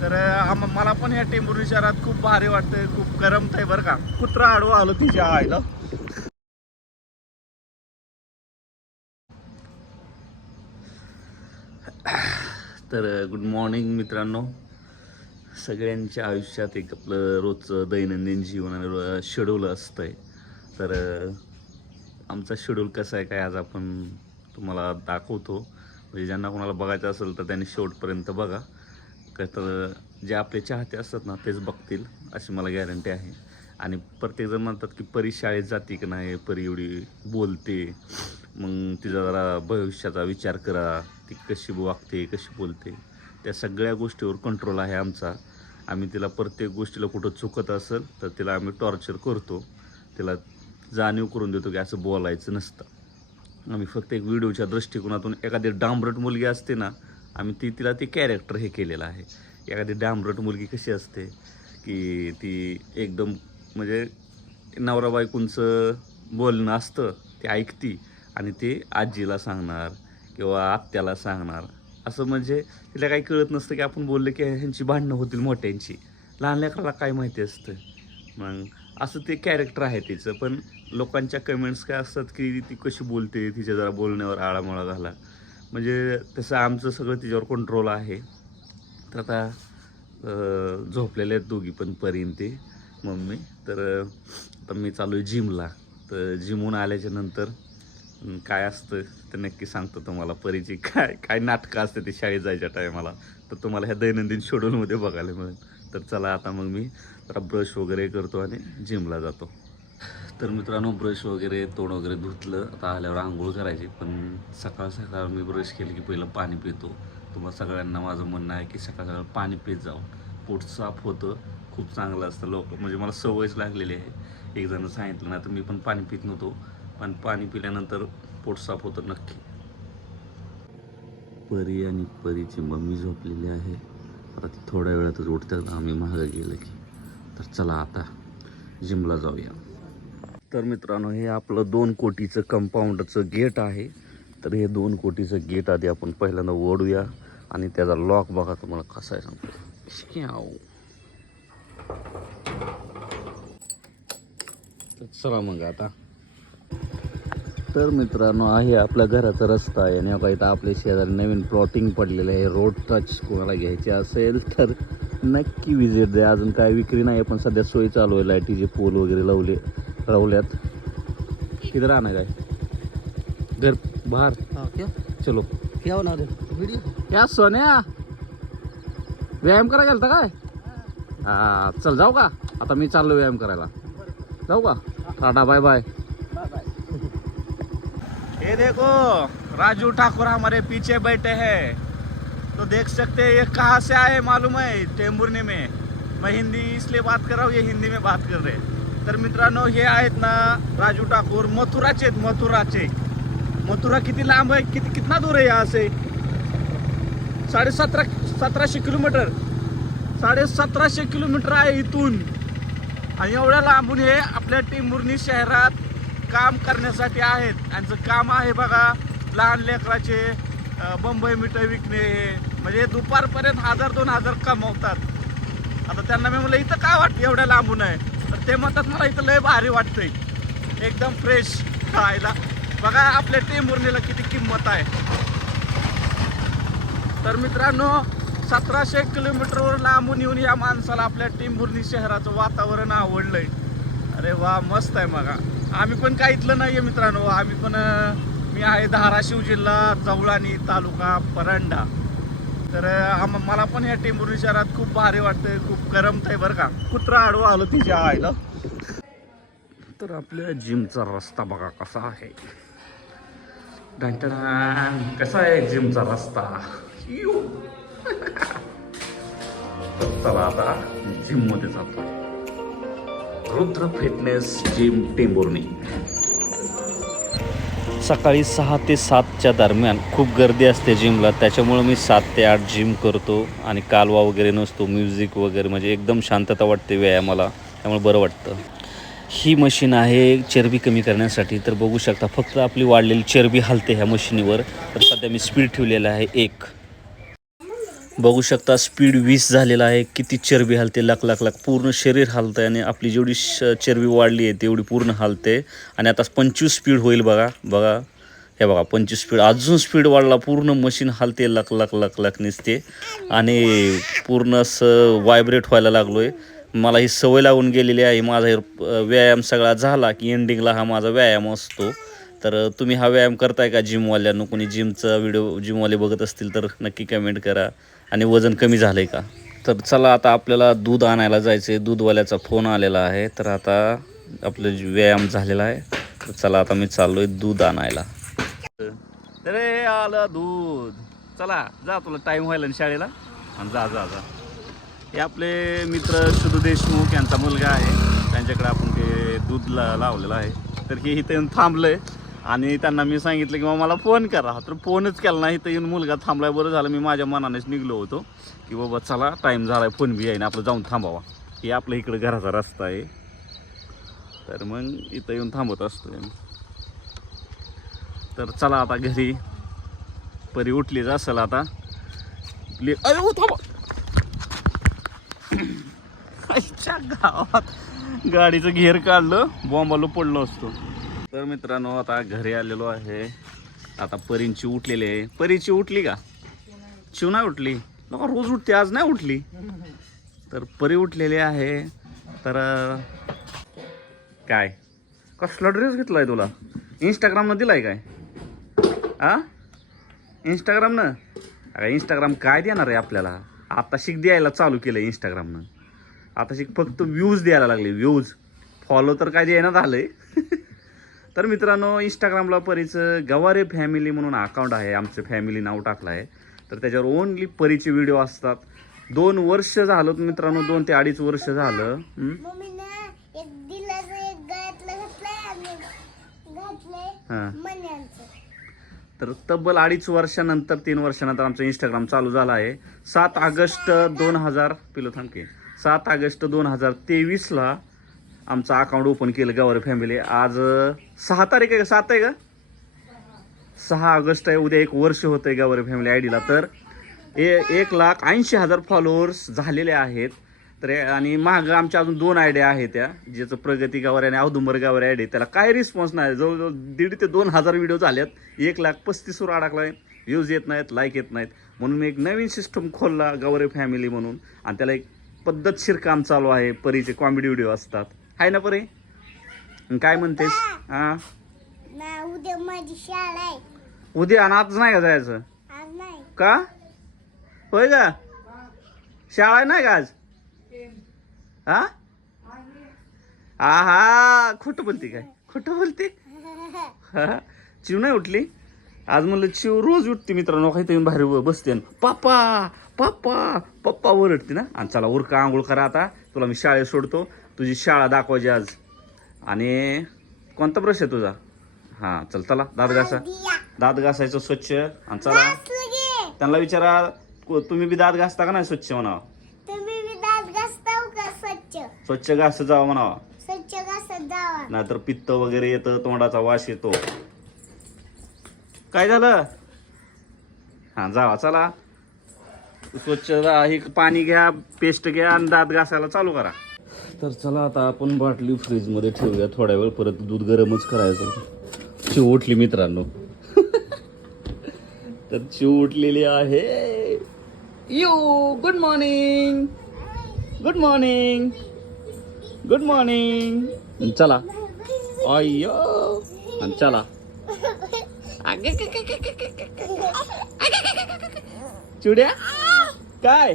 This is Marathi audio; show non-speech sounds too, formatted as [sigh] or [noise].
तर आम- मला पण या टेंभुर्णी शहरात खूप भारी वाटतंय खूप गरमत आहे बरं का. कुत्रा आडवा आलो तिच्या आईला? तर गुड मॉर्निंग मित्रांनो. सगळ्यांच्या आयुष्यात एक आपलं रोजचं दैनंदिन जीवन आणि शेड्यूल असतंय. तर आमचा शेड्यूल कसा आहे काय आज आपण तुम्हाला दाखवतो. म्हणजे ज्यांना कोणाला बघायचं असेल तर त्यांनी शेवटपर्यंत बघा. तर जे आपले चाहते असतात ना तेच बघतील अशी मला गॅरंटी आहे. आणि प्रत्येकजण म्हणतात की परी शाळेत जाते की नाही? परी एवढी बोलते. मग तिचा जरा भविष्याचा विचार करा. ती कशी वागते कशी बोलते. त्या सगळ्या गोष्टीवर कंट्रोल आहे आमचा. आम्ही तिला प्रत्येक गोष्टीला कुठं चुकत असेल तर तिला आम्ही टॉर्चर करतो. तिला जाणीव करून देतो की असं बोलायचं नसतं. आम्ही फक्त एक व्हिडिओच्या दृष्टिकोनातून एखादी डांबरट मुलगी असते ना आम्ही ती तिला ते कॅरेक्टर हे केलेलं आहे. एखादी डांबरट मुलगी कशी असते की ती एकदम म्हणजे नवरा बायकोंचं बोलणं असतं ते ऐकती आणि ते आजीला सांगणार किंवा आत्याला सांगणार. असं म्हणजे तिला काही कळत नसतं की आपण बोललं की ह्यांची भांडणं होतील मोठ्यांची. लहान लेकराला काय माहिती असतं? मग असं ते कॅरेक्टर आहे तिचं. पण लोकांच्या कमेंट्स काय असतात की ती कशी बोलते तिच्या जरा बोलण्यावर आळामळा घाला. म्हणजे तसं आमचं सगळं तिच्यावर कंट्रोल आहे. तर आता झोपलेले आहेत दोघी पण परीन ते मम्मी. तर आता मी चालू आहे जिमला. तर जिमहून आल्याच्यानंतर काय असतं ते नक्की सांगतो तुम्हाला. परीची काय काय नाटकं असते ते शाळेत जायच्या टायमाला. तर तुम्हाला ह्या दैनंदिन शेड्यूलमध्ये बघायला मिळेल. तर चला आता मग मी जरा ब्रश वगैरे करतो आणि जिमला जातो. तर मित्रांनो ब्रश वगैरे तोंड वगैरे धुतलं. आता आल्यावर आंघोळ करायची. पण सकाळ सकाळ मी ब्रश केलं की पहिलं पाणी पितो. तुम्हाला सगळ्यांना माझं म्हणणं आहे की सकाळ सकाळ पाणी पित जाऊ पोट साफ होतं. खूप चांगलं असतं. लोक म्हणजे मला सवयच लागलेली आहे. एक जण सांगितलं ना तर मी पण पाणी पित नव्हतो. पण पाणी पिल्यानंतर पोट साफ होतं नक्की. परी आणि परीची मम्मी झोपलेली आहे. आता ती थोड्या वेळातच उठतात. आम्ही मागं गेलं की. तर चला आता जिमला जाऊया. तर मित्रांनो हे आपलं दोन कोटीचं कंपाऊंडचं गेट आहे. तर हे दोन कोटीचं गेट आधी आपण पहिल्यांदा ओढूया आणि त्याचा लॉक बघा तुम्हाला कसा आहे सांगतो. तर चला मग आता. तर मित्रांनो आहे आपल्या घराचा रस्ता आहे आणि आता इथं आपल्या शेजारी नवीन प्लॉटिंग पडलेलं आहे. रोड टच कोणाला घ्यायचे असेल तर नक्की विजिट द्या. अजून काय विक्री नाही पण सध्या सोय चालू आहे. लाईटीचे पोल वगैरे लावले. रावल्यात. किधर आना काय घर बाहर. हाँ क्या? चलो. क्या क्या सोन्या व्यायाम करायला गेलता काय? हा। चल जाऊ का? आता मी चाललो व्यायाम करायला. जाऊ का? Tata bye bye. ये देखो राजू ठाकुर हमारे पीछे बैठे हैं। तो देख सकते हैं ये कहाँ से आए मालूम है? टेम्बुर्नी में। मैं हिंदी इसलिए बात कर रहा हूँ ये हिंदी में बात कर रहे हैं। तर मित्रांनो हे आहेत ना राजू ठाकूर मथुराचे आहेत मथुराचे. मथुरा किती लांब आहे किती कितना दूर आहे असे से साडे सतरा सतराशे किलोमीटर. साडे सतराशे किलोमीटर आहे इथून. आणि एवढ्या लांबून हे आपल्या टेंभुर्णी शहरात काम करण्यासाठी आहेत. त्यांचं काम आहे बघा लहान लेकराचे बंबई मिठं विकणे. म्हणजे दुपारपर्यंत हजार दोन हजार कमवतात. आता त्यांना मी म्हणलं इथं काय वाटतं एवढ्या लांबून आहे? तर ते म्हणतात मला इथं लय भारी वाटतंय. एकदम फ्रेश खायला. बघा आपल्या टेंभुर्णीला किती किंमत आहे. तर मित्रांनो सतराशे किलोमीटरवर लांबून येऊन या माणसाला आपल्या टेंभुर्णी शहराचं वातावरण आवडलंय. अरे वा मस्त आहे बघा. आम्ही पण काय इथलं नाही आहे मित्रांनो. आम्ही पण मी आहे धाराशिव जिल्हा जवळाणी तालुका परांडा. तर आम- मला पण या टेंभुर्णी शहरात खूप भारी वाटतंय खूप गरमत आहे बरं का. कुत्रा आडवा आलो तिच्या आईला? तर आपल्या जिमचा रस्ता बघा कसा आहे. कसा आहे जिमचा रस्ता? [laughs] चला आता जिममध्ये जातो रुद्र फिटनेस जिम टेंबुर्णी सकाळी सहा ते सातच्या दरम्यान खूप गर्दी असते जिमला. त्याच्यामुळं मी सात ते आठ जिम करतो आणि कालवा वगैरे नसतो म्युझिक वगैरे म्हणजे एकदम शांतता वाटते व्यायामाला. त्यामुळे बरं वाटतं. ही मशीन आहे चरबी कमी करण्यासाठी. तर बघू शकता फक्त आपली वाढलेली चरबी हलते ह्या मशीनीवर. तर सध्या मी स्पीड ठेवलेला आहे एक. बघू शकता स्पीड वीस झालेला आहे. किती चरबी हलते लाख लाख लाख पूर्ण शरीर हलतं आहे आणि आपली जेवढी श चरबी वाढली आहे तेवढी पूर्ण हलते. आणि आता पंचवीस स्पीड होईल बघा. बघा. हे बघा पंचवीस स्पीड अजून स्पीड वाढला पूर्ण मशीन हलते लाख लाख लाख लाख निसते. आणि पूर्ण असं व्हायब्रेट व्हायला लागलो आहे मला ही सवय लागून गेलेली आहे. माझा हे, व्यायाम सगळा झाला की एंडिंगला हा माझा व्यायाम असतो. तर तुम्ही हा व्यायाम करताय का जिमवाल्यानं कोणी जिमचा व्हिडिओ जिमवाले बघत असतील तर नक्की कमेंट करा. आणि वजन कमी झालं आहे का? तर चला आता आपल्याला दूध आणायला जायचं आहे दूधवाल्याचा फोन आलेला आहे. तर आता आपलं व्यायाम झालेला आहे तर चला आता मी चाललो आहे दूध आणायला. अरे आलं दूध. चला जा तुला टाईम व्हायला ना शाळेला. आणि जा जा जा. हे आपले मित्र शुद्ध देशमुख यांचा मुलगा आहे. त्यांच्याकडे आपण ते दूध ला लावलेलं आहे. तर हे इथे थांबलं थांबलंय. आणि त्यांना मी सांगितलं की मला फोन करा. तर फोनच केला नाही. इथं येऊन मुलगा थांबलाय बरं झालं. मी माझ्या मनानेच निघलो होतो की बाबा चला टाईम झाला फोन बी आहे ना आपलं जाऊन थांबावा. हे आपल्या इकडं घराचा रस्ता आहे. तर मग इथं येऊन थांबत असतो तर चला आता घरी. परी उठलीच असेल आता. ले अरे ओ थांबा. गावात गाडीचं घेर काढलं बॉम्बालो पडलो असतो. तर मित्रांनो आता घरी आलेलो आहे. आता परींची उठलेली आहे. परीची उठली का? शिव नाही उठली? नका रोज उठते आज नाही उठली. तर परी उठलेली आहे. तर काय? कसला ड्रेस घेतलाय तुला? इंस्टाग्रामनं दिलाय काय? आ? इंस्टाग्रामनं अगं इंस्टाग्राम काय देणार आहे आपल्याला? आता शिक द्यायला चालू केलं इंस्टाग्रामनं आता शिक फक्त व्ह्यूज द्यायला लागले. व्ह्यूज फॉलो तर काय द्यायला झालंय. [laughs] तर मित्रांनो इंस्टाग्रामला परीचं गवारे फॅमिली म्हणून अकाउंट आहे आमचं फॅमिली नाव टाकलं आहे. तर त्याच्यावर ओनली परीचे व्हिडिओ असतात. दोन वर्ष झालं मित्रांनो दोन ते अडीच वर्ष झालं. तर तब्बल अडीच वर्षानंतर तीन वर्षानंतर आमचं इंस्टाग्राम चालू झालं आहे. सात ऑगस्ट दोन हजार पिलो थांबके सात ऑगस्ट दोन हजार तेवीसला आमचं अकाउंट ओपन केलं गवारी फॅमिली आज सहा तारीख आहे का? सात आहे का? सहा ऑगस्ट आहे. उद्या एक वर्ष होतं आहे गवारी फॅमिली आय डीला तर ए एक लाख ऐंशी हजार फॉलोअर्स झालेले आहेत. तर आणि मागं आमच्या अजून दोन आयडिया आहेत त्या ज्याचं प्रगती गावारी आणि औदुंबर आय आयडी त्याला काय रिस्पॉन्स नाही. जवळजवळ दीड ते दोन हजार व्हिडिओ झाल्यात एक लाख पस्तीसवर अडकला आहे व्ह्यूज येत नाहीत लाईक येत नाहीत. म्हणून मी एक नवीन सिस्टम खोलला गवारी फॅमिली म्हणून. आणि त्याला एक पद्धतशीर काम चालू आहे. परीचे कॉमेडी व्हिडिओ असतात. आहे ना परी? काय म्हणतेस? हां. ना उद्या माझी शाळा आहे. उद्या आणि आज नाही का जायचं? आज नाही. का? होय का? शाळा नाही का आज? हा? हा खोटं बोलते काय? खोटं बोलते? [laughs] हा? चिव नाही उठली? आज म्हणलं चिव रोज उठते मित्रांनो काही येऊन बाहेर बसते आणि पप्पा पप्पा पप्पा ओरडते ना? आणि चला उरका आंघोळ करा आता. तुला मी शाळेत सोडतो. तुझी शाळा दाखवायची आज. आणि कोणता ब्रश आहे तुझा? हां चल चला दात घासा. दात घासायचं स्वच्छ. आणि चला. त्यांना विचारा तुम्ही बी दात घासता का नाही स्वच्छ म्हणावं? स्वच्छ? स्वच्छ घास जावं म्हणावं. स्वच्छ जावा. नाहीतर पित्त वगैरे येतं तोंडाचा वास येतो. काय झालं? हा जावा चला. स्वच्छ हे पाणी घ्या पेस्ट घ्या आणि दात घासायला चालू करा. तर चला आता आपण बाटली फ्रीजमध्ये ठेवूया थोड्या वेळ परत दूध गरमच करायचं चिव उठली मित्रांनो तर चिव उठलेली आहे you good morning good morning good morning चला अय्यो आणि चला चिवड्या काय